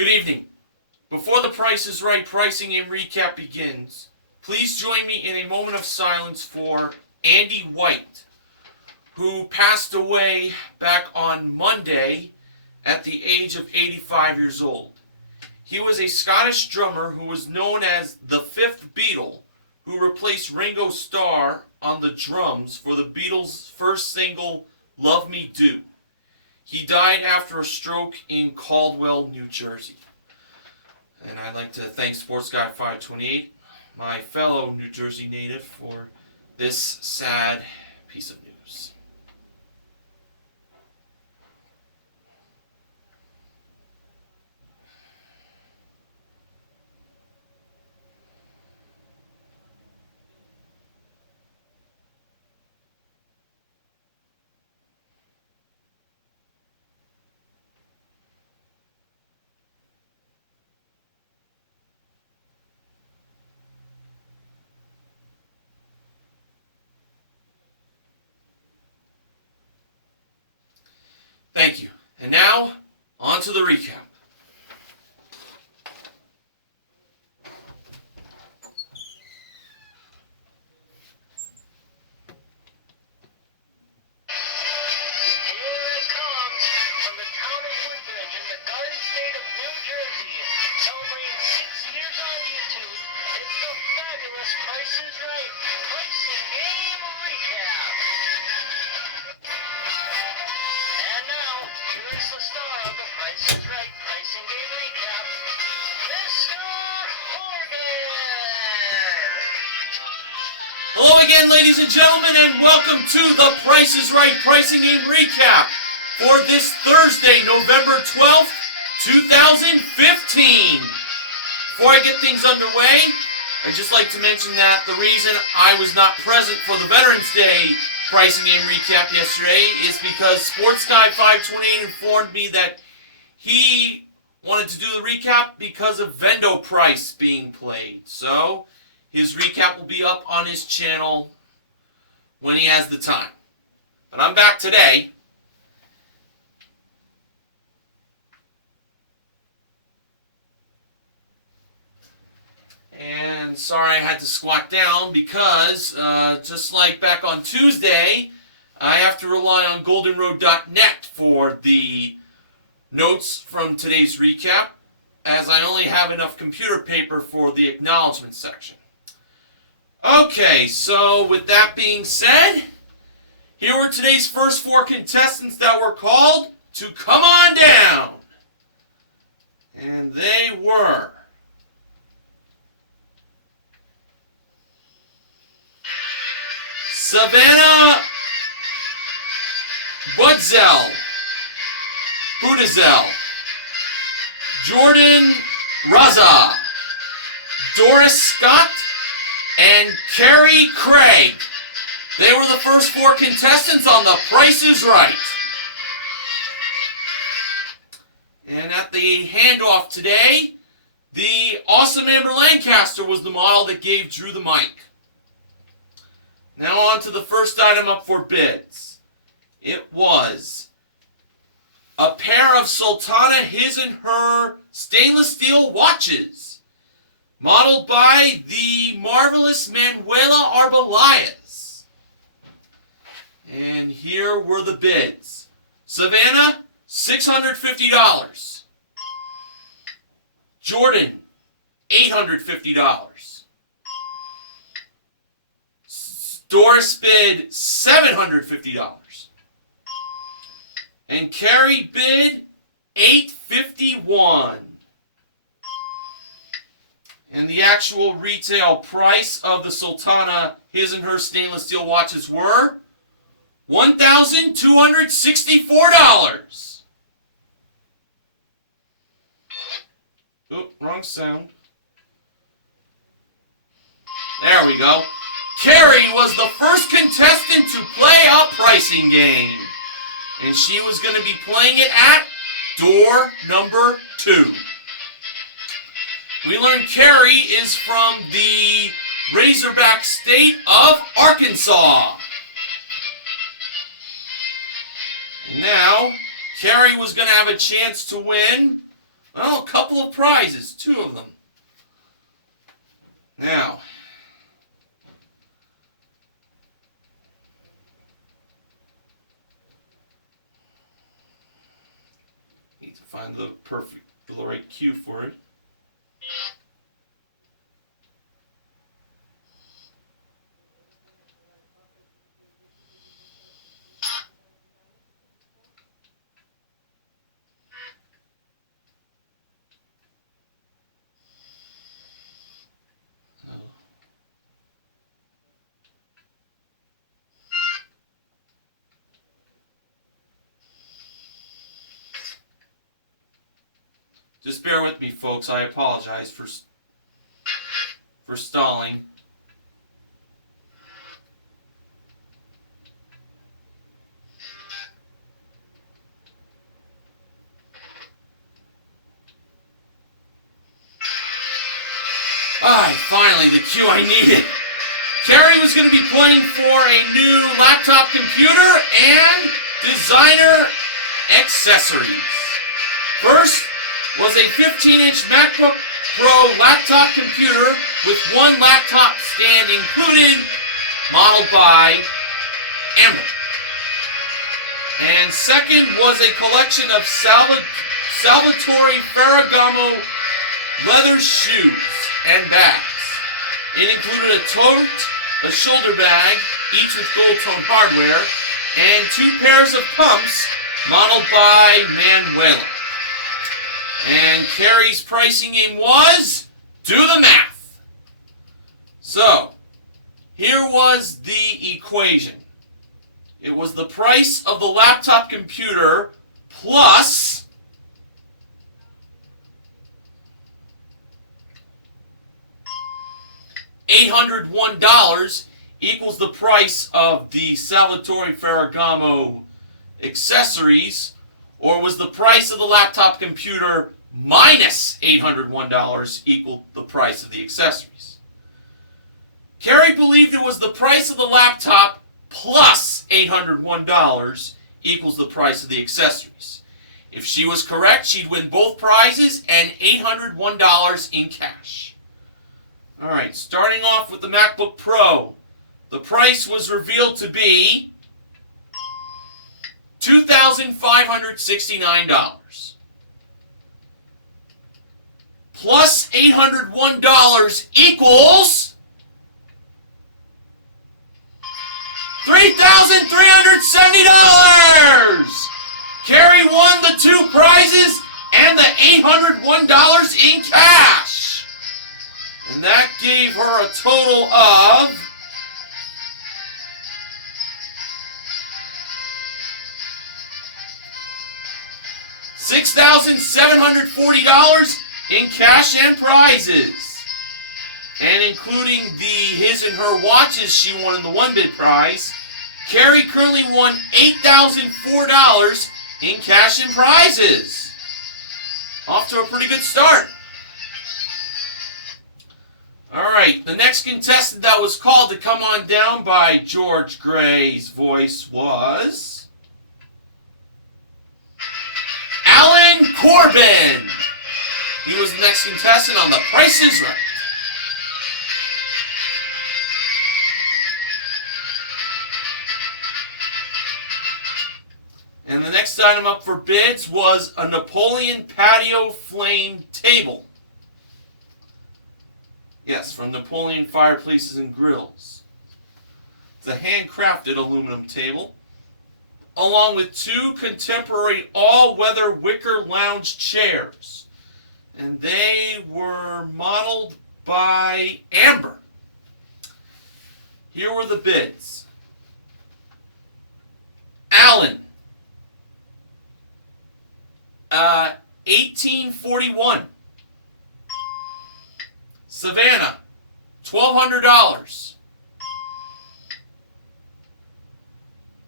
Good evening. Before the Price is Right pricing and recap begins, please join me in a moment of silence for Andy White, who passed away back on Monday at the age of 85 years old. He was a Scottish drummer who was known as the Fifth Beatle, who replaced Ringo Starr on the drums for the Beatles' first single, Love Me Do. He died after a stroke in Caldwell, New Jersey. And I'd like to thank Sports Guy 528, my fellow New Jersey native, for this sad piece of news. Thank you. And now, on to the recap. Hello again, ladies and gentlemen, and welcome to the Price is Right Pricing Game Recap for this Thursday, November 12th, 2015. Before I get things underway, I'd just like to mention that the reason I was not present for the Veterans Day Pricing Game Recap yesterday is because Sports Guy 528 informed me that he wanted to do the recap because of Vendo Price being played. So his recap will be up on his channel when he has the time. But I'm back today. And sorry I had to squat down because, just like back on Tuesday, I have to rely on goldenroad.net for the notes from today's recap, as I only have enough computer paper for the acknowledgement section. Okay, so with that being said, here were today's first four contestants that were called to come on down. And they were Savannah Budazel, Jordan Raza, Doris Scott, and Carrie Craig. They were the first four contestants on The Price is Right. And at the handoff today, the awesome Amber Lancaster was the model that gave Drew the mic. Now on to the first item up for bids. It was a pair of Sultana His and Her stainless steel watches, modeled by the marvelous Manuela Arbelayes. And here were the bids. Savannah, $650. Jordan, $850. Doris bid $750. And Carrie bid $851. And the actual retail price of the Sultana His and Her stainless steel watches were $1,264. Oh, wrong sound. There we go. Carrie was the first contestant to play a pricing game. And she was going to be playing it at door number 2. We learned Carrie is from the Razorback state of Arkansas. And now, Carrie was going to have a chance to win Well, a couple of prizes, 2 of them. Now, need to find the right cue for it. Just bear with me, folks. I apologize for stalling. Alright, finally, the cue I needed. Carrie was going to be playing for a new laptop computer and designer accessories. First was a 15-inch MacBook Pro laptop computer with 1 laptop stand included, modeled by Amber. And second was a collection of Salvatore Ferragamo leather shoes and bags. It included a tote, a shoulder bag, each with gold-tone hardware, and 2 pairs of pumps modeled by Manuela. And Carrie's pricing game was, do the math. So, here was the equation. It was the price of the laptop computer plus $801 equals the price of the Salvatore Ferragamo accessories, or was the price of the laptop computer minus $801 equal the price of the accessories? Carrie believed it was the price of the laptop plus $801 equals the price of the accessories. If she was correct, she'd win both prizes and $801 in cash. Alright, starting off with the MacBook Pro. The price was revealed to be $2,569. Plus $801 equals $3,370. Carrie won the 2 prizes and the $801 in cash. And that gave her a total of $6,740 in cash and prizes. And including the his and her watches she won in the 1-bid prize, Carrie currently won $8,004 in cash and prizes. Off to a pretty good start. Alright, the next contestant that was called to come on down by George Gray's voice was Alan Corbin. He was the next contestant on The Price is Right. And the next item up for bids was a Napoleon patio flame table. Yes, from Napoleon Fireplaces and Grills. It's a handcrafted aluminum table, along with 2 contemporary all-weather wicker lounge chairs. And they were modeled by Amber. Here were the bids. Allen, $1,841. Savannah, $1,200.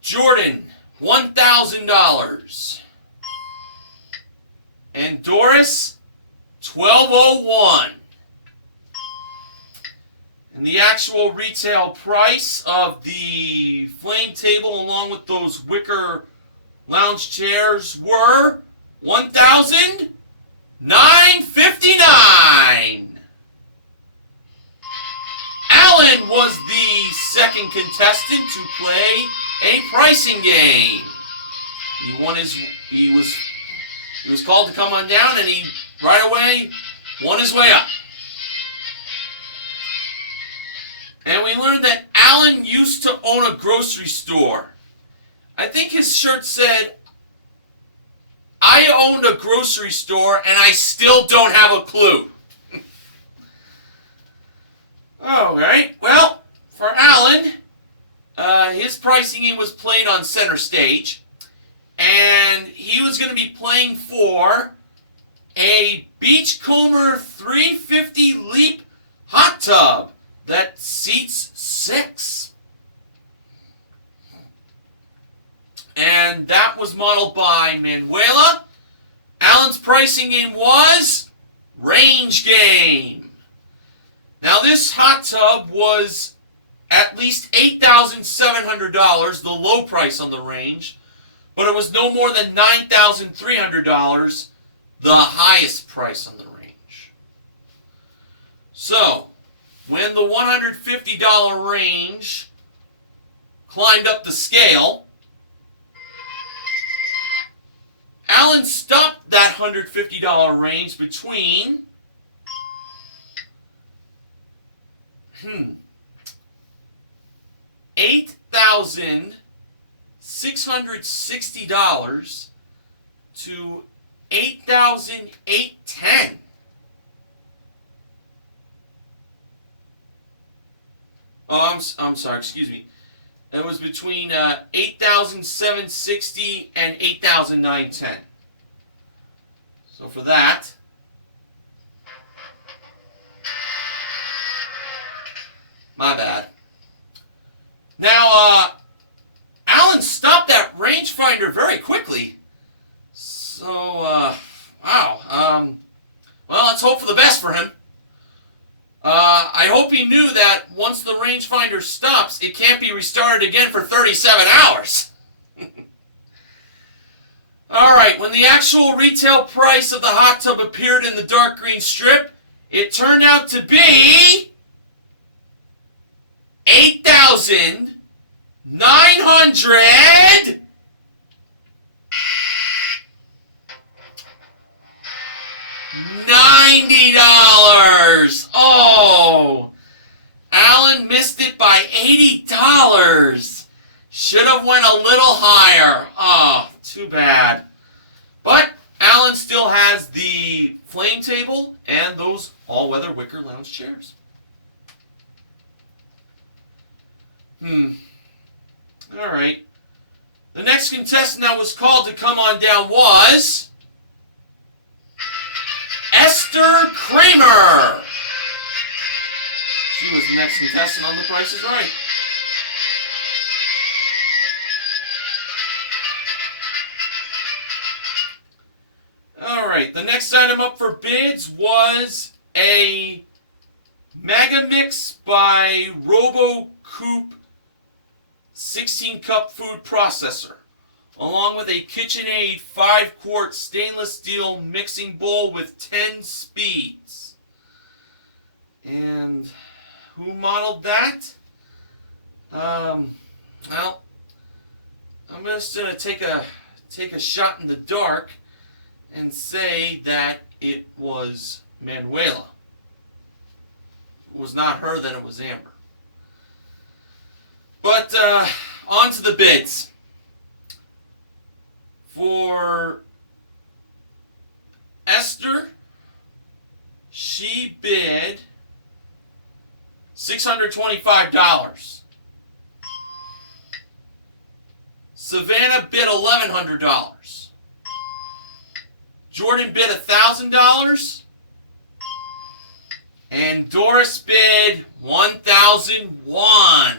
Jordan, $1,000. And Doris, $1,201. And the actual retail price of the flame table along with those wicker lounge chairs were $1,900. $9.59. Alan was the second contestant to play a pricing game. He was called to come on down, and he right away won his way up. And we learned that Alan used to own a grocery store. I think his shirt said, "I owned a grocery store and I still don't have a clue." Alright, well, for Alan, his pricing game was played on center stage. And he was going to be playing for a Beachcomber 350 Leap hot tub that seats 6. And that was modeled by Manuela. Alan's pricing game was Range Game. Now this hot tub was at least $8,700, the low price on the range, but it was no more than $9,300, the highest price on the range. So, when the $150 range climbed up the scale, Alan stopped that $150 range between $8,660 to $8,810. Oh, I'm sorry, excuse me. It was between $8,760 and $8,910. So for that, my bad. Now, Alan stopped that rangefinder very quickly. So, wow. Well, let's hope for the best for him. I hope he knew that once the rangefinder stops, it can't be restarted again for 37 hours. Alright, when the actual retail price of the hot tub appeared in the dark green strip, it turned out to be $8,990. Oh, Alan missed it by $80. Should have went a little higher. Oh, too bad. But Alan still has the flame table and those all-weather wicker lounge chairs. Alright. The next contestant that was called to come on down was Esther Kramer. She was the next contestant on The Price is Right. Alright, the next item up for bids was a Mega Mix by RoboCoupe 16-cup food processor, along with a KitchenAid 5-quart stainless steel mixing bowl with 10 speeds. And who modeled that? Well, I'm just gonna take a shot in the dark and say that it was Manuela. If it was not her, then it was Amber. But on to the bids. For Esther, she bid $625. Savannah bid $1,100. Jordan bid $1,000. And Doris bid $1,001.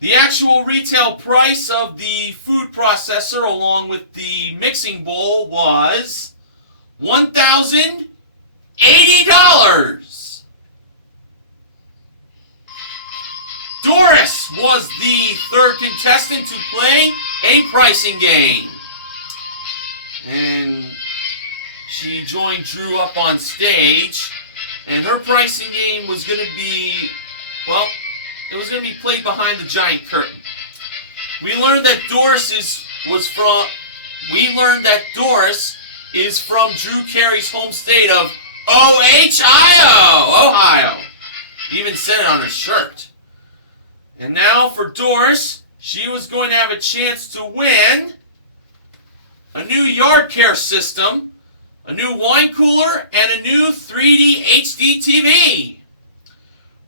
The actual retail price of the food processor along with the mixing bowl was $1,080. Doris was the third contestant to play a pricing game. And she joined Drew up on stage, and her pricing game was going to be, well, it was going to be played behind the giant curtain. We learned that Doris is from Drew Carey's home state of Ohio. Even said it on her shirt. And now for Doris, she was going to have a chance to win a new yard care system, a new wine cooler, and a new 3D HD TV.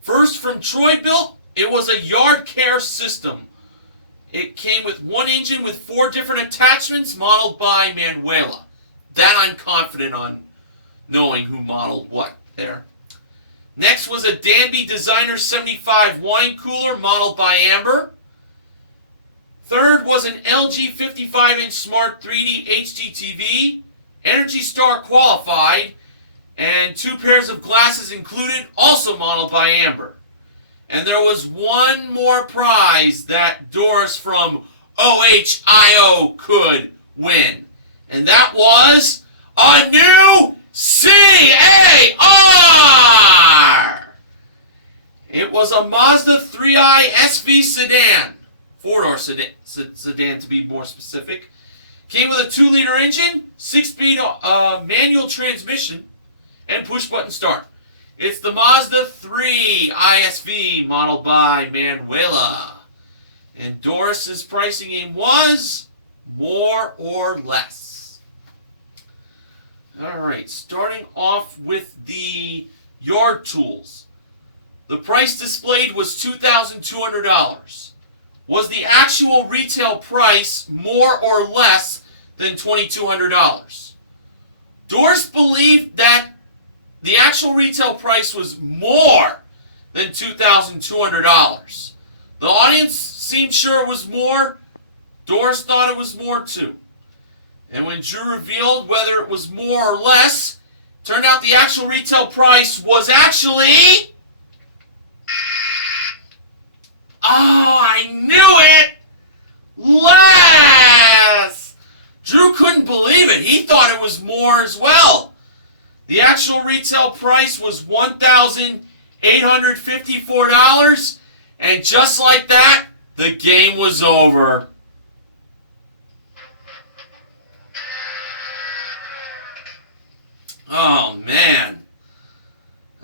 First from Troy Built, it was a yard care system. It came with one engine with 4 different attachments modeled by Manuela. That I'm confident on knowing who modeled what there. Next was a Danby Designer 75 wine cooler modeled by Amber. Third was an LG 55-inch Smart 3D HD TV, Energy Star qualified, and 2 pairs of glasses included, also modeled by Amber. And there was one more prize that Doris from OHIO could win. And that was a new CAR! It was a Mazda 3i SV sedan. 4-door sedan to be more specific. Came with a 2-liter engine, 6-speed manual transmission, and push-button start. It's the Mazda 3 ISV modeled by Manuela. And Doris's pricing game was more or less. Alright, starting off with the yard tools. The price displayed was $2,200. Was the actual retail price more or less than $2,200? Doris believed that the actual retail price was more than $2,200. The audience seemed sure it was more. Doris thought it was more too. And when Drew revealed whether it was more or less, turned out the actual retail price was actually... Oh, I knew it! Less! Drew couldn't believe it. He thought it was more as well. The actual retail price was $1,854, and just like that, the game was over. Oh, man.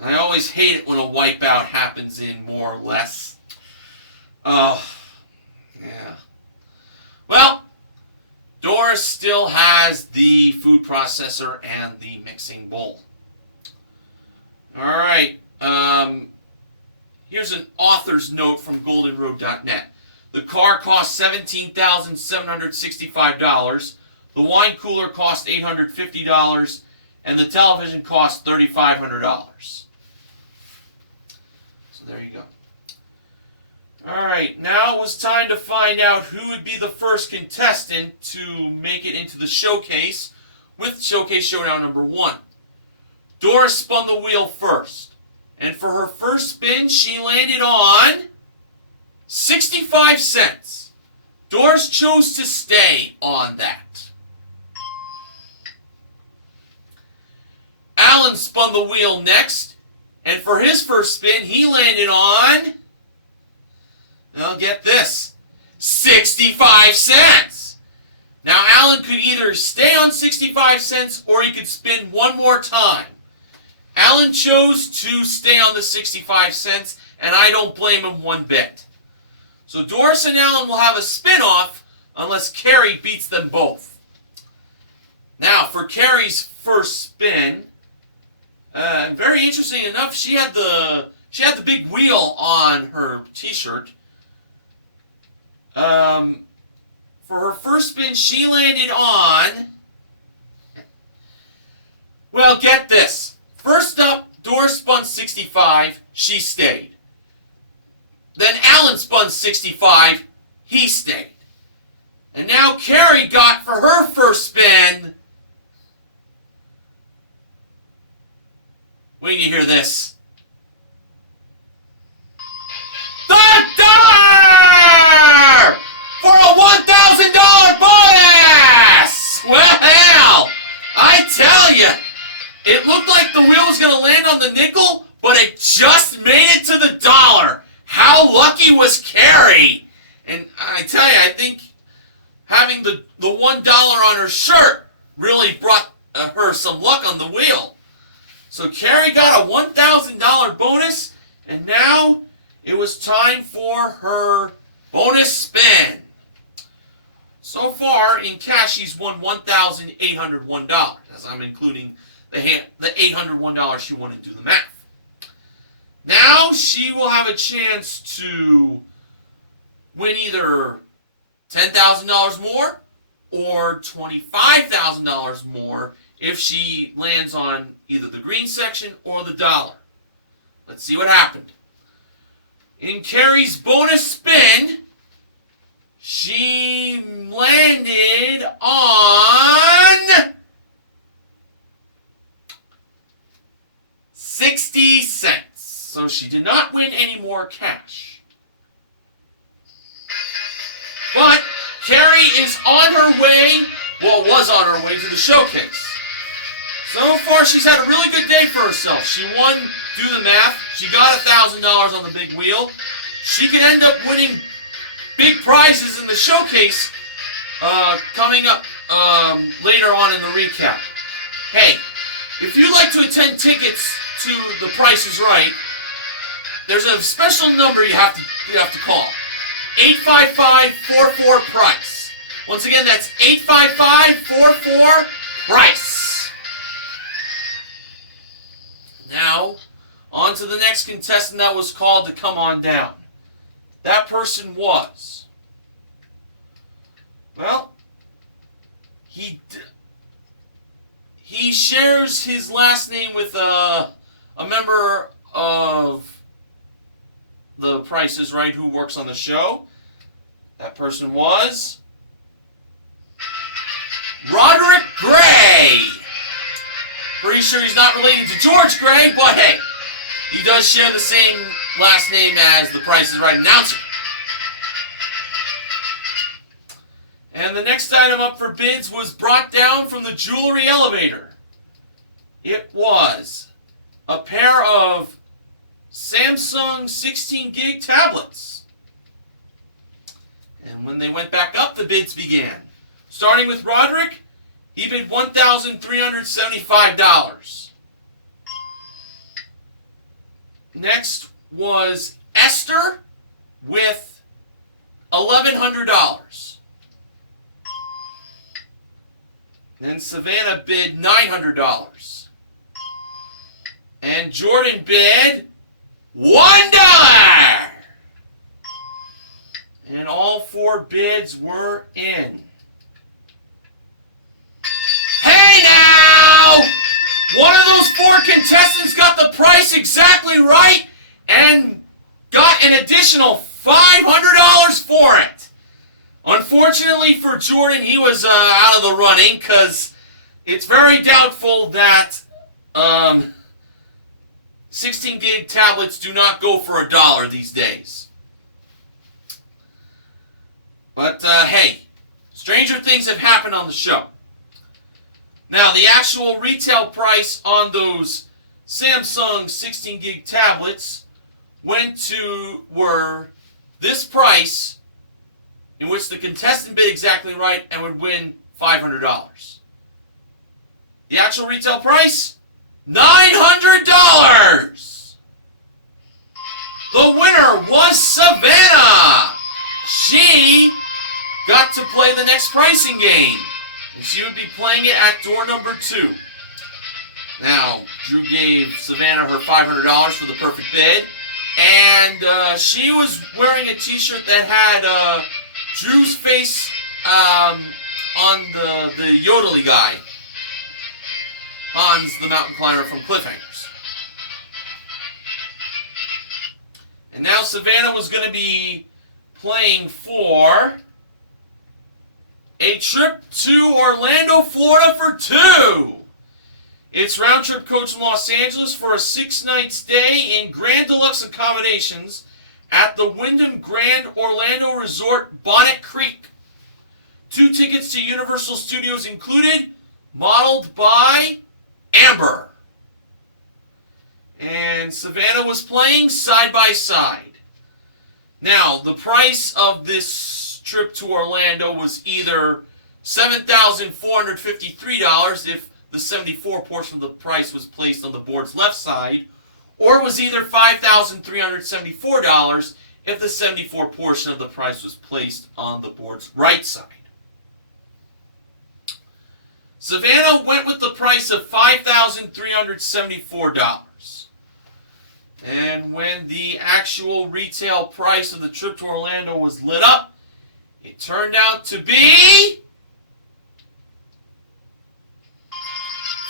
I always hate it when a wipeout happens in more or less. Oh, yeah. Well, Doris still has the food processor and the mixing bowl. Alright, here's an author's note from goldenroad.net. The car cost $17,765. The wine cooler cost $850. And the television cost $3,500. So there you go. Alright, now it was time to find out who would be the first contestant to make it into the showcase with Showcase Showdown number 1. Doris spun the wheel first, and for her first spin, she landed on 65 cents. Doris chose to stay on that. Alan spun the wheel next, and for his first spin, he landed on... Now get this, 65 cents. Now Alan could either stay on 65 cents or he could spin one more time. Alan chose to stay on the 65 cents, and I don't blame him one bit. So Doris and Alan will have a spin-off unless Carrie beats them both. Now for Carrie's first spin, very interesting enough, she had the big wheel on her t-shirt. For her first spin, she landed on... Well, get this. First up, Doris spun 65, she stayed. Then Alan spun 65, he stayed. And now Carrie got for her first spin... Wait till you hear this. $1 for a $1,000 bonus! Well, I tell you, It looked like the wheel was going to land on the nickel, but it just made it to the dollar. How lucky was Carrie? And I tell you, I think having the $1 on her shirt really brought her some luck on the wheel. So Carrie got a $1,000 bonus, and now it was time for her bonus spin. So far, in cash, she's won $1,801, as I'm including the $801 she won and do the math. Now she will have a chance to win either $10,000 more or $25,000 more if she lands on either the green section or the dollar. Let's see what happened. In Carrie's bonus spin, she landed on 60 cents. So she did not win any more cash. But Carrie is on her way, well, was on her way to the showcase. So far, she's had a really good day for herself. She won, do the math, she got $1,000 on the big wheel. She could end up winning big prizes in the showcase coming up later on in the recap. Hey, if you'd like to attend tickets to The Price is Right, there's a special number you have to call. 855-44-PRICE. Once again, that's 855-44-PRICE. Now, on to the next contestant that was called to come on down. That person was, well, he shares his last name with a member of The Price is Right who works on the show. That person was Roderick Gray. Pretty sure he's not related to George Gray, but hey, he does share the same last name as The Price is Right announcer. And the next item up for bids was brought down from the jewelry elevator. It was a pair of Samsung 16 gig tablets. And when they went back up, the bids began. Starting with Roderick, he bid $1,375. Next was Esther with $1,100. Then Savannah bid $900. And Jordan bid $1. And all four bids were in. Hey now! One of those four contestants got the price exactly right and got an additional $500 for it. Unfortunately for Jordan, he was out of the running because it's very doubtful that 16 gig tablets do not go for $1 these days. But hey, stranger things have happened on the show. Now, the actual retail price on those Samsung 16 gig tablets were this price, in which the contestant bid exactly right and would win $500. The actual retail price? $900! The winner was Savannah! She got to play the next pricing game. And she would be playing it at door number 2. Now, Drew gave Savannah her $500 for the perfect bid. And she was wearing a t-shirt that had Drew's face on the Yodely guy. Hans, the mountain climber from Cliffhangers. And now Savannah was going to be playing for a trip to Orlando, Florida for 2. It's round-trip coach from Los Angeles for a 6-night stay in Grand Deluxe accommodations at the Wyndham Grand Orlando Resort, Bonnet Creek. 2 tickets to Universal Studios included, modeled by Amber. and Savannah was playing side by side. Now, the price of this trip to Orlando was either $7,453 if the 74 portion of the price was placed on the board's left side, or it was either $5,374 if the 74 portion of the price was placed on the board's right side. Savannah went with the price of $5,374. And when the actual retail price of the trip to Orlando was lit up, it turned out to be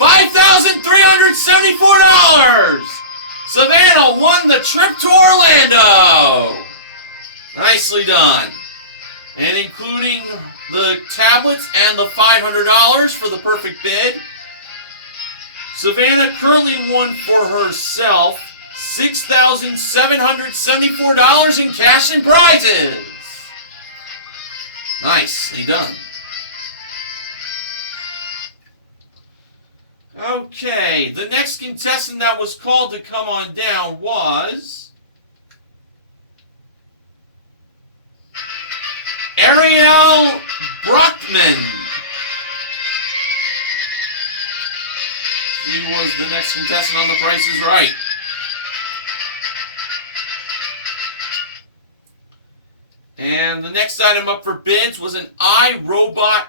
$5,374. Savannah won the trip to Orlando. Nicely done. And including the tablets and the $500 for the perfect bid, Savannah currently won for herself $6,774 in cash and prizes. Nicely done. Okay, the next contestant that was called to come on down was Ariel Brockman. She was the next contestant on The Price is Right. And the next item up for bids was an iRobot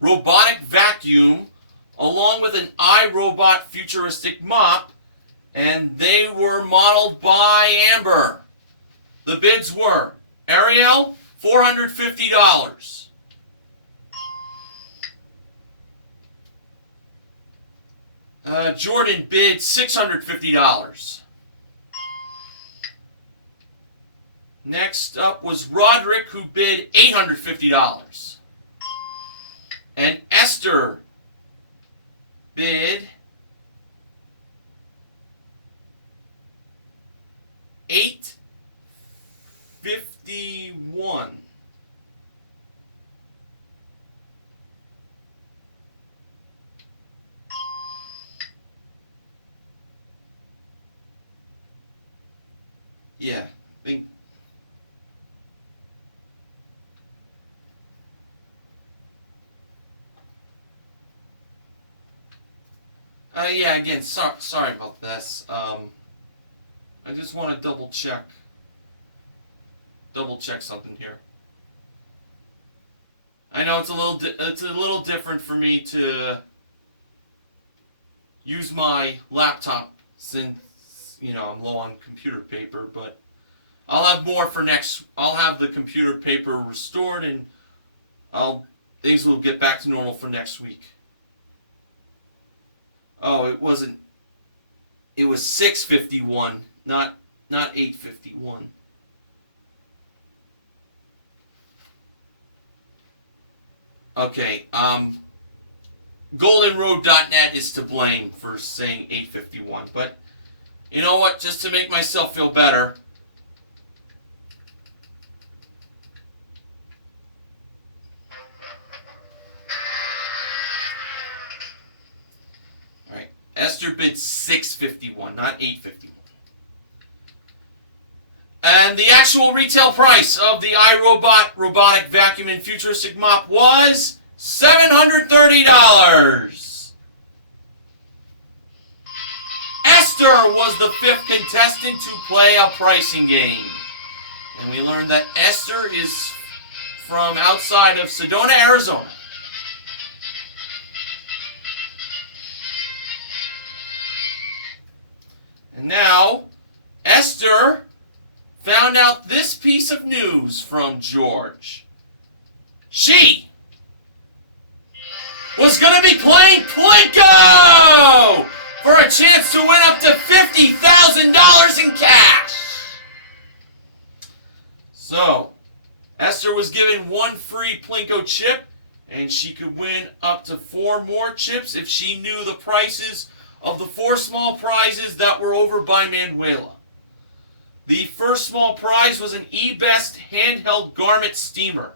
robotic vacuum along with an iRobot futuristic mop, and they were modeled by Amber. The bids were Ariel, $450. Jordan bid $650. Next up was Roderick, who bid $850. And Esther bid $851. Yeah, I think. Yeah, again, sorry about this. I just want to double check something here. I know it's a little different for me to use my laptop since, you know, I'm low on computer paper, but I'll have more for next. I'll have the computer paper restored, and things will get back to normal for next week. Oh, it wasn't. It was 651, not 851. Okay. GoldenRoad.net is to blame for saying 851, but you know what? Just to make myself feel better, Esther bid $651, not $851. And the actual retail price of the iRobot robotic vacuum and futuristic mop was $730. Esther was the fifth contestant to play a pricing game. And we learned that Esther is from outside of Sedona, Arizona. And now, Esther found out this piece of news from George. She was going to be playing Plinko for a chance to win up to $50,000 in cash. So, Esther was given one free Plinko chip, and she could win up to 4 more chips if she knew the prices of the 4 small prizes that were over by Manuela. The first small prize was an eBest handheld garment steamer.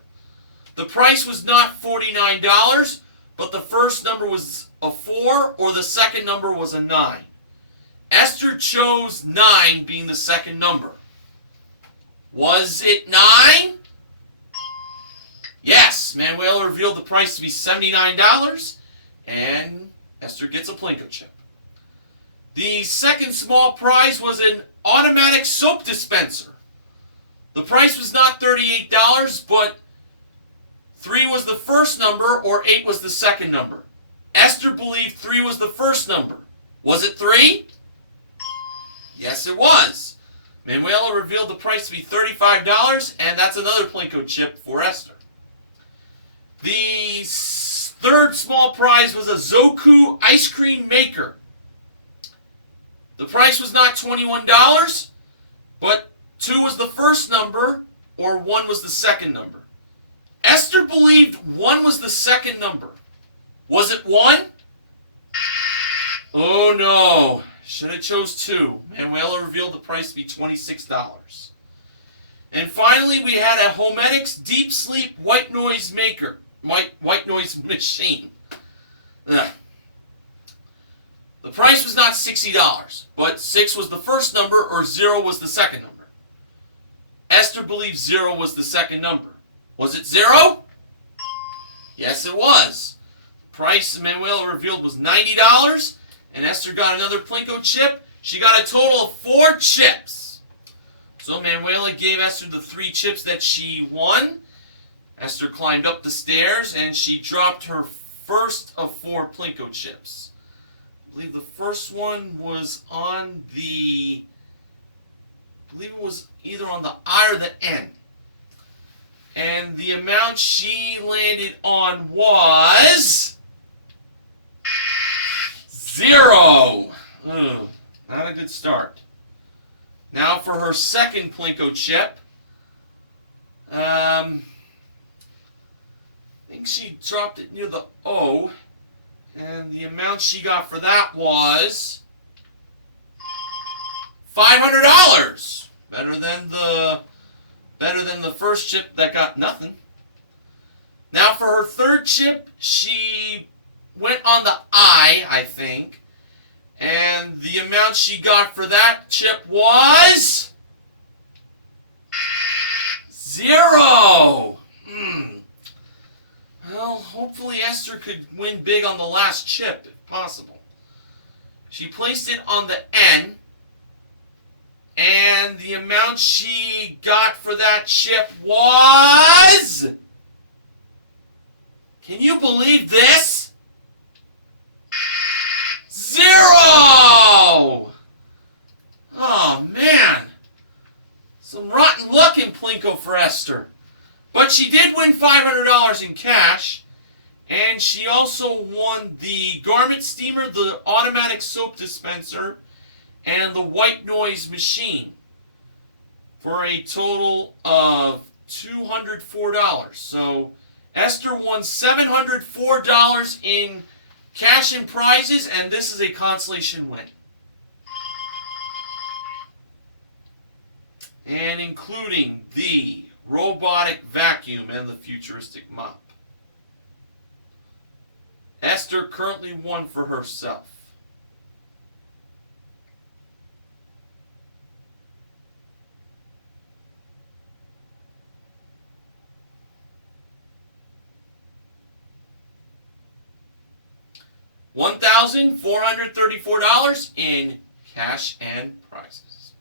The price was not $49, but the first number was a 4 or the second number was a 9. Esther chose 9 being the second number. Was it 9? Yes, Manuela revealed the price to be $79, and Esther gets a Plinko chip. The second small prize was an automatic soap dispenser. The price was not $38, but 3 was the first number, or 8 was the second number. Esther believed 3 was the first number. Was it 3? Yes, it was. Manuela revealed the price to be $35, and that's another Plinko chip for Esther. The third small prize was a Zoku ice cream maker. The price was not $21, but 2 was the first number, or 1 was the second number. Esther believed 1 was the second number. Was it 1? Oh no. Should have chose 2. Manuela revealed the price to be $26. And finally, we had a Homedics Deep Sleep White Noise Maker. White Noise Machine. Ugh. The price was not $60, but 6 was the first number, or 0 was the second number. Esther believed 0 was the second number. Was it 0? Yes, it was. The price Manuela revealed was $90, and Esther got another Plinko chip. She got a total of 4 chips. So Manuela gave Esther the 3 chips that she won. Esther climbed up the stairs, and she dropped her first of 4 Plinko chips. I believe the first one was on the... I believe it was either on the I or the N. And the amount she landed on was... 0! Ugh, not a good start. Now for her second Plinko chip. I think she dropped it near the O. And the amount she got for that was... $500! Better than the first chip that got nothing. Now for her third chip, she went on the I think. And the amount she got for that chip was... 0! Well, hopefully Esther could win big on the last chip, if possible. She placed it on the N. And the amount she got for that chip was... Can you believe this? 0! Oh, man. Some rotten luck in Plinko for Esther. But she did win $500 in cash. And she also won the garment steamer, the automatic soap dispenser, and the white noise machine for a total of $204. So Esther won $704 in cash and prizes, and this is a consolation win. And including the robotic vacuum and the futuristic mop. Esther currently won for herself. $1,434 in cash and prizes.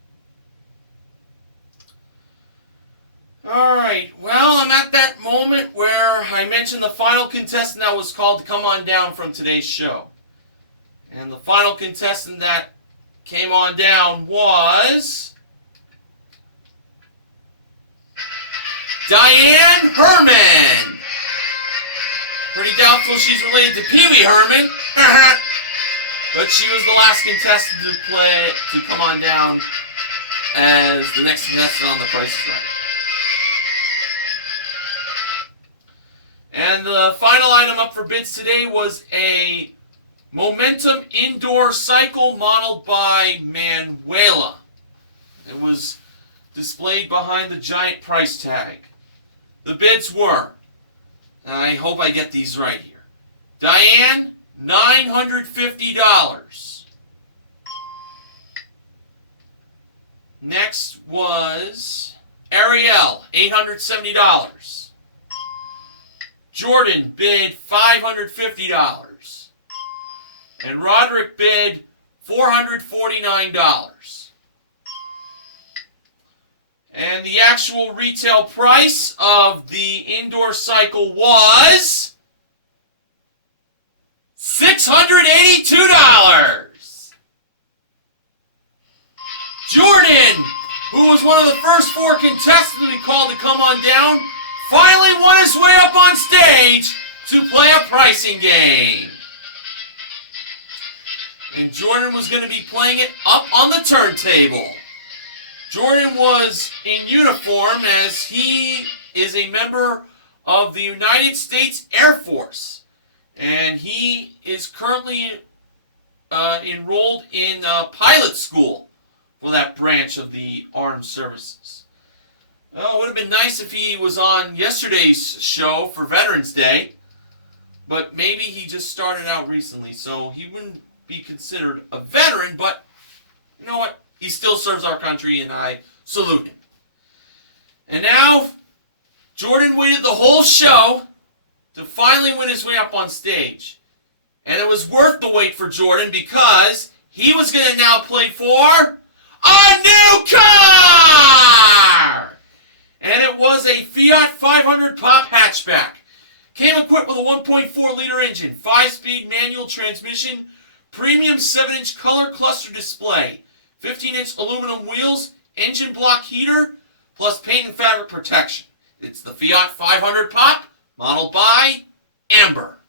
Alright, well, I'm at that moment where I mentioned the final contestant that was called to come on down from today's show. And the final contestant that came on down was... Diane Herman! Pretty doubtful she's related to Pee Wee Herman. But she was the last contestant to come on down as the next contestant on The Price is Right. And the final item up for bids today was a Momentum indoor cycle modeled by Manuela. It was displayed behind the giant price tag. The bids were, and I hope I get these right here. Diane, $950. Next was Ariel, $870. Jordan bid $550. And Roderick bid $449. And the actual retail price of the indoor cycle was $682. Jordan, who was one of the first 4 contestants we called to come on down, finally won his way up on stage to play a pricing game. And Jordan was going to be playing it up on the turntable. Jordan was in uniform as he is a member of the United States Air Force. And he is currently enrolled in pilot school for that branch of the armed services. Well, it would have been nice if he was on yesterday's show for Veterans Day, but maybe he just started out recently, so he wouldn't be considered a veteran, but you know what? He still serves our country, and I salute him. And now, Jordan waited the whole show to finally win his way up on stage. And it was worth the wait for Jordan because he was going to now play for a new car! And it was a Fiat 500 Pop hatchback. Came equipped with a 1.4-liter engine, 5-speed manual transmission, premium 7-inch color cluster display, 15-inch aluminum wheels, engine block heater, plus paint and fabric protection. It's the Fiat 500 Pop, modeled by Amber.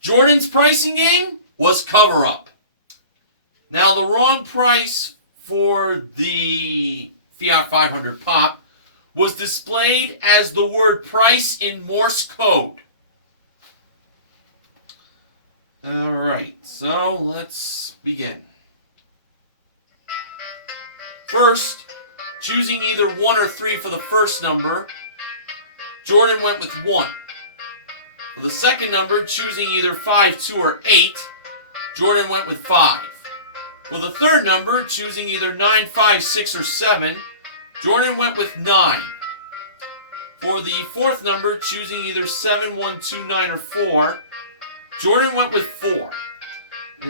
Jordan's pricing game was cover-up. Now, the wrong price for the Fiat 500 Pop was displayed as the word price in Morse code. Alright, so let's begin. First, choosing either 1 or 3 for the first number, Jordan went with 1. For the second number, choosing either 5, 2, or 8, Jordan went with 5. For the third number, choosing either 9, 5, 6, or 7, Jordan went with 9. For the fourth number, choosing either 7, 1, 2, 9, or 4, Jordan went with 4.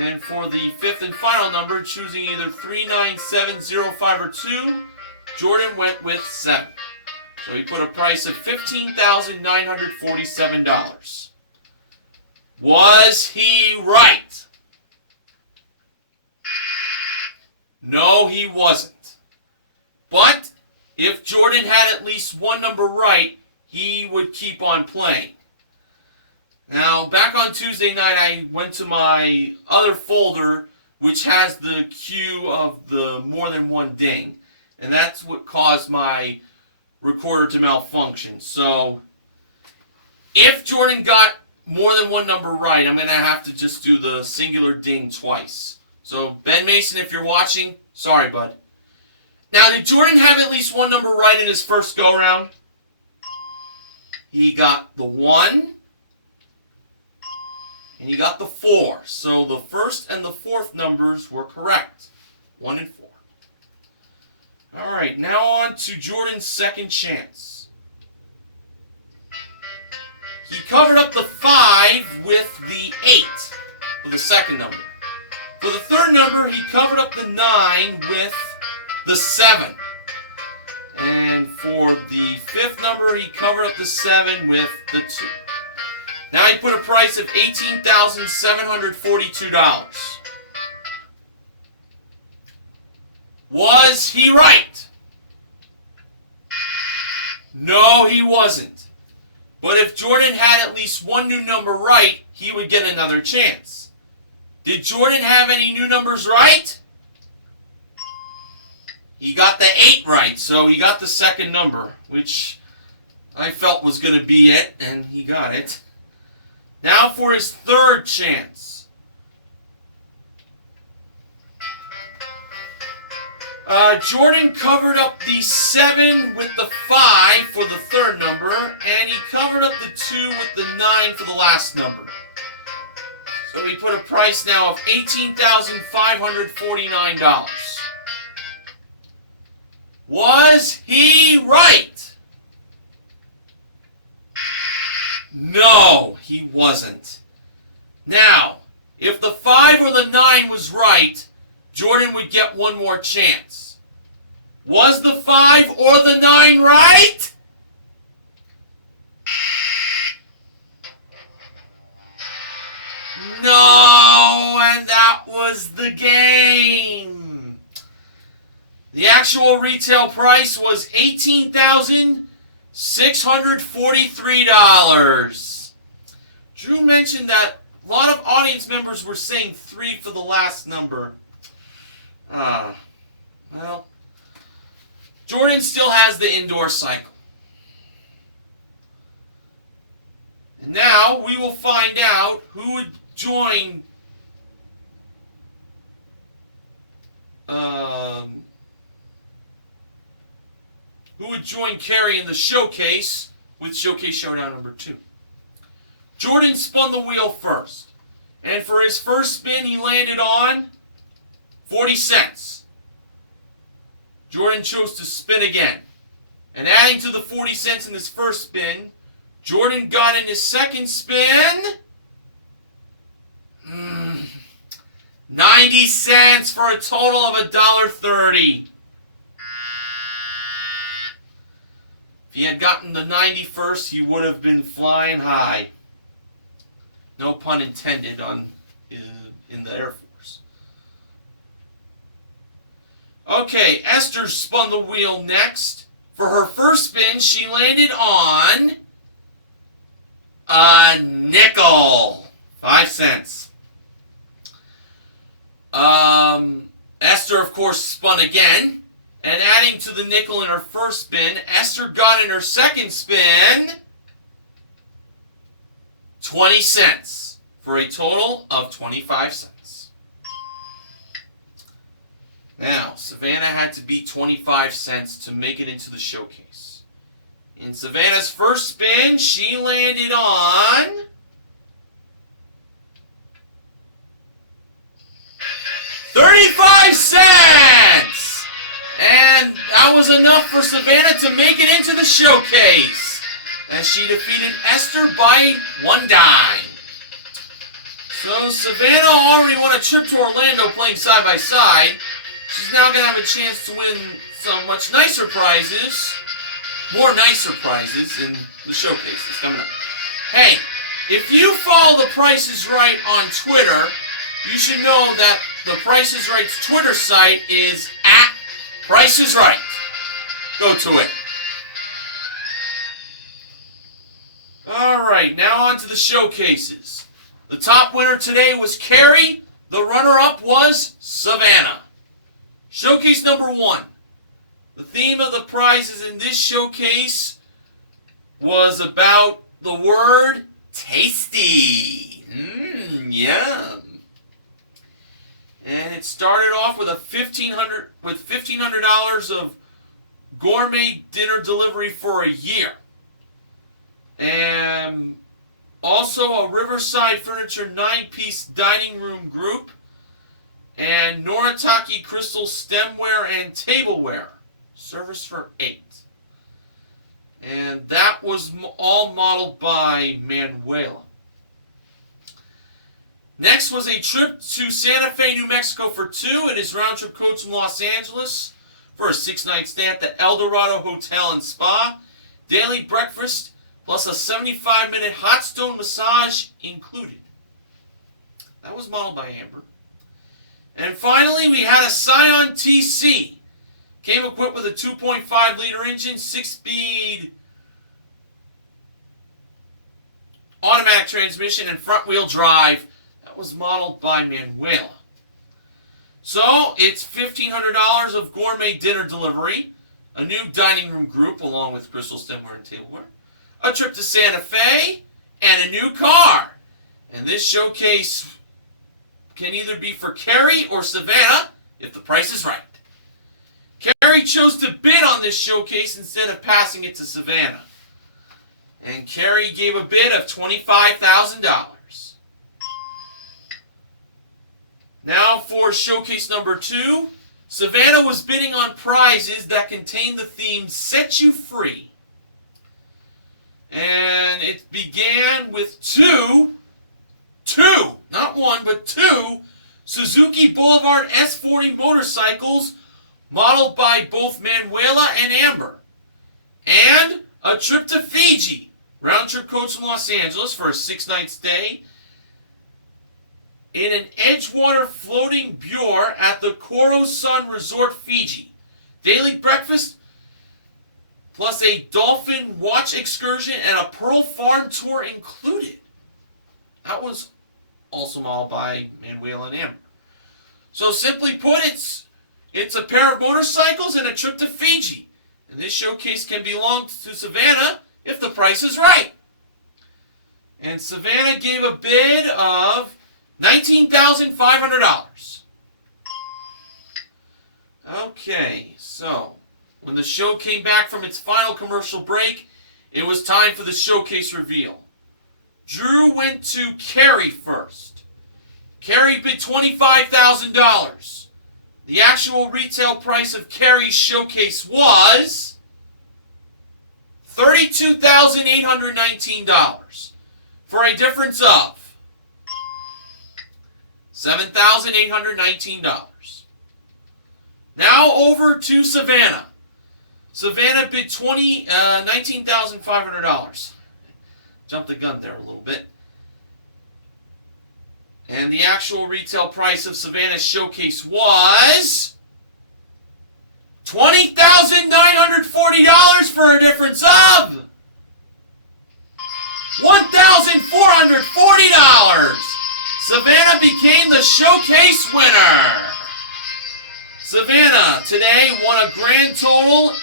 And for the fifth and final number, choosing either 3, 9, 7, 0, 5, or 2, Jordan went with 7. So he put a price of $15,947. Was he right? No, he wasn't. But if Jordan had at least one number right, he would keep on playing. Now, back on Tuesday night, I went to my other folder, which has the cue of the more than one ding. And that's what caused my recorder to malfunction. So, if Jordan got more than one number right, I'm going to have to just do the singular ding twice. So, Ben Mason, if you're watching, sorry, bud. Now, did Jordan have at least one number right in his first go-round? He got the 1, and he got the 4. So, the first and the fourth numbers were correct. 1 and 4. Alright, now on to Jordan's second chance. He covered up the 5 with the 8 for the second number. For the third number, he covered up the 9 with the 7. And for the fifth number, he covered up the 7 with the 2. Now he put a price of $18,742. Was he right? No, he wasn't. But if Jordan had at least one new number right, he would get another chance. Did Jordan have any new numbers right? He got the 8 right, so he got the second number, which I felt was going to be it, and he got it. Now for his third chance. Jordan covered up the 7 with the 5 for the third number, and he covered up the 2 with the 9 for the last number. So we put a price now of $18,549. Was he right? No, he wasn't. Now, if the 5 or the 9 was right, Jordan would get one more chance. Was the 5 or the 9 right? No, and that was the game. The actual retail price was $18,643. Drew mentioned that a lot of audience members were saying 3 for the last number. Well, Jordan still has the indoor cycle. And now we will find out who would join Kerry in the showcase with Showcase Showdown number 2. Jordan spun the wheel first. And for his first spin, he landed on 40 cents. Jordan chose to spin again. And adding to the 40 cents in his first spin, Jordan got in his second spin 90 cents for a total of $1.30. If he had gotten the 90 first, he would have been flying high. No pun intended in the Air Force. Okay, Esther spun the wheel next. For her first spin, she landed on a nickel. 5 cents. Esther, of course, spun again. And adding to the nickel in her first spin, Esther got in her second spin 20 cents for a total of 25 cents. Now, Savannah had to beat 25 cents to make it into the showcase. In Savannah's first spin, she landed on 35 cents! And that was enough for Savannah to make it into the showcase, as she defeated Esther by 1 dime. So Savannah already won a trip to Orlando playing side by side. She's now going to have a chance to win some much nicer prizes, more nicer prizes in the showcases coming up. Hey, if you follow The Price is Right on Twitter, you should know that The Price is Right's Twitter site is @PriceIsRight. Go to it. Alright, now on to the showcases. The top winner today was Carrie. The runner-up was Savannah. Showcase number 1. The theme of the prizes in this showcase was about the word tasty. Yum. And it started off with $1,500 of gourmet dinner delivery for a year. And also a Riverside Furniture 9-piece dining room group. And Noritake Crystal stemware and tableware. Service for 8. And that was all modeled by Manuela. Next was a trip to Santa Fe, New Mexico for 2. It is round trip coach from Los Angeles for a 6-night stay at the El Dorado Hotel and Spa. Daily breakfast plus a 75-minute hot stone massage included. That was modeled by Amber. And finally, we had a Scion TC. Came equipped with a 2.5-liter engine, 6-speed automatic transmission, and front-wheel drive. That was modeled by Manuela. So, it's $1,500 of gourmet dinner delivery, a new dining room group along with crystal stemware and tableware, a trip to Santa Fe, and a new car. And this showcase can either be for Carrie or Savannah if the price is right. Carrie chose to bid on this showcase instead of passing it to Savannah. And Carrie gave a bid of $25,000. Now for showcase number 2. Savannah was bidding on prizes that contained the theme Set You Free. And it began with two, not one, but two Suzuki Boulevard S40 motorcycles modeled by both Manuela and Amber. And a trip to Fiji, round-trip coach from Los Angeles for a 6-night stay in an Edgewater floating buoy at the Koro Sun Resort, Fiji. Daily breakfast, plus a dolphin watch excursion and a Pearl Farm tour included. That was also modeled by Manuela and Amber. So simply put, it's a pair of motorcycles and a trip to Fiji. And this showcase can belong to Savannah if the price is right. And Savannah gave a bid of $19,500. Okay, so when the show came back from its final commercial break, it was time for the showcase reveal. Drew went to Carrie first. Carrie bid $25,000. The actual retail price of Carrie's showcase was $32,819 for a difference of $7,819. Now over to Savannah. Savannah bid $19,500. Jumped the gun there a little bit. And the actual retail price of Savannah's showcase was $20,940 for a difference of $1,440. Savannah became the showcase winner. Savannah today won a grand total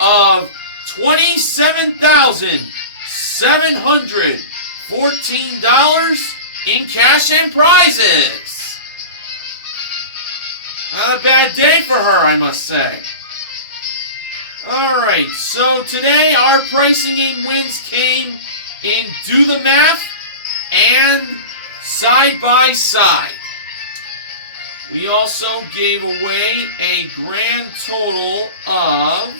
of $27,714 in cash and prizes. Not a bad day for her, I must say. Alright, so today our pricing game wins came in Do the Math and Side by Side. We also gave away a grand total of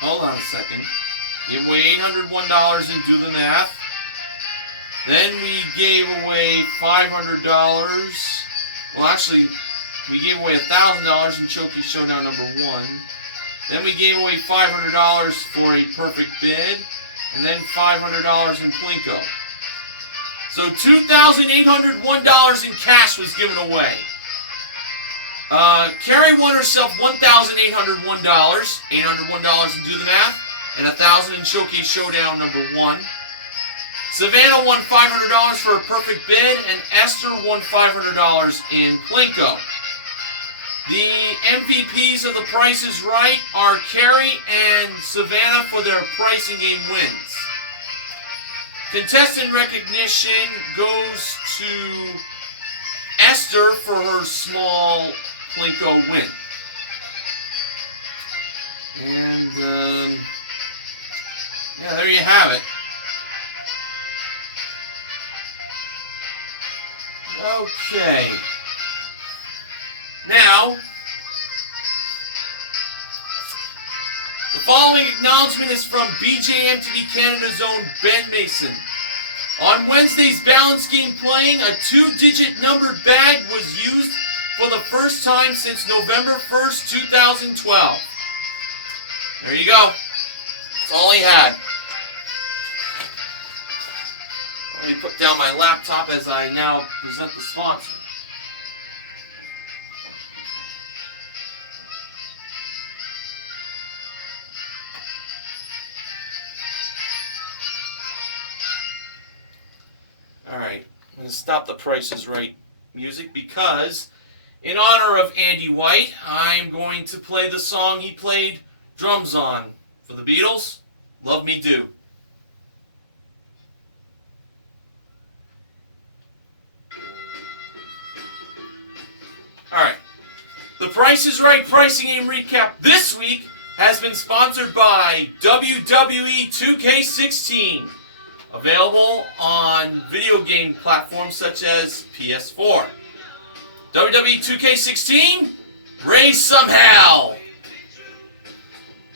hold on a second. Give away $801 in Do the Math. Then we gave away $500. Well, actually, we gave away $1,000 in Showcase Showdown number 1. Then we gave away $500 for a perfect bid. And then $500 in Plinko. So $2,801 in cash was given away. Carrie won herself $1,801, $801 in Do the Math, and $1,000 in Showcase Showdown number 1. Savannah won $500 for a perfect bid, and Esther won $500 in Plinko. The MVPs of The Price is Right are Carrie and Savannah for their pricing game wins. Contestant recognition goes to Esther for her small Plinko win. And, yeah, there you have it. Okay. Now, the following acknowledgement is from BJMTV Canada's own Ben Mason. On Wednesday's balance game playing, a 2-digit numbered bag was used for the first time since November 1st, 2012. There you go. That's all he had. Let me put down my laptop as I now present the sponsor. Alright, I'm going to stop the Price is Right music because in honor of Andy White, I'm going to play the song he played drums on for the Beatles, Love Me Do. Alright, The Price is Right Pricing Game Recap this week has been sponsored by WWE 2K16. Available on video game platforms such as PS4. WWE 2K16, raise some hell!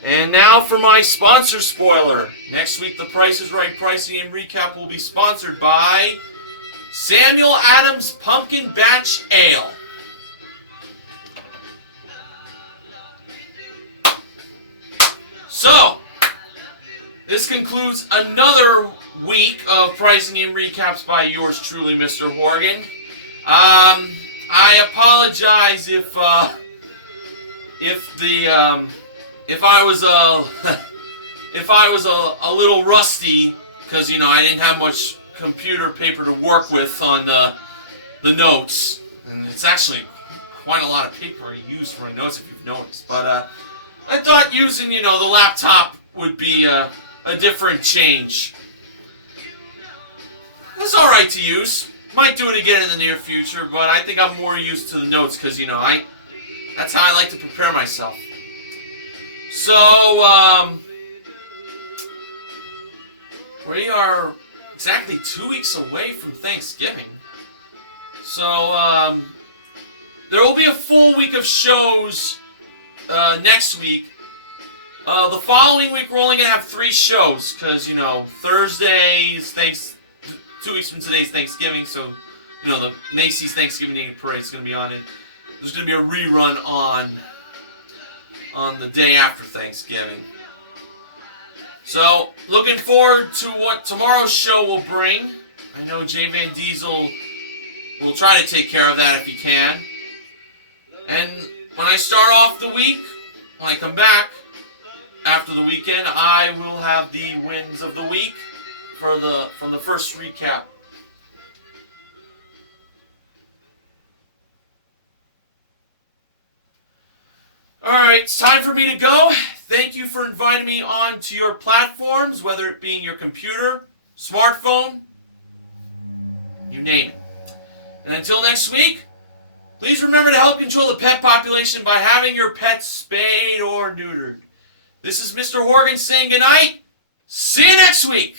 And now for my sponsor spoiler. Next week, the Price is Right Pricing Game Recap will be sponsored by Samuel Adams Pumpkin Batch Ale. So, this concludes another week of pricing game recaps by yours truly, Mr. Horgan. I apologize if I was a little rusty, because I didn't have much computer paper to work with on the notes, and it's actually quite a lot of paper I use for my notes if you've noticed. But I thought using the laptop would be a different change. It's all right to use. Might do it again in the near future, but I think I'm more used to the notes because that's how I like to prepare myself. So we are exactly 2 weeks away from Thanksgiving. So there will be a full week of shows next week. The following week we're only gonna have 3 shows because Thursday is 2 weeks from today's Thanksgiving, so the Macy's Thanksgiving Day Parade is gonna be on it. There's gonna be a rerun on the day after Thanksgiving. So looking forward to what tomorrow's show will bring. I know Jay Van Diesel will try to take care of that if he can. And when I start off the week, when I come back after the weekend, I will have the wins of the week from the first recap. Alright, it's time for me to go. Thank you for inviting me onto your platforms, whether it be your computer, smartphone, you name it. And until next week, please remember to help control the pet population by having your pets spayed or neutered. This is Mr. Horgan saying goodnight. See you next week.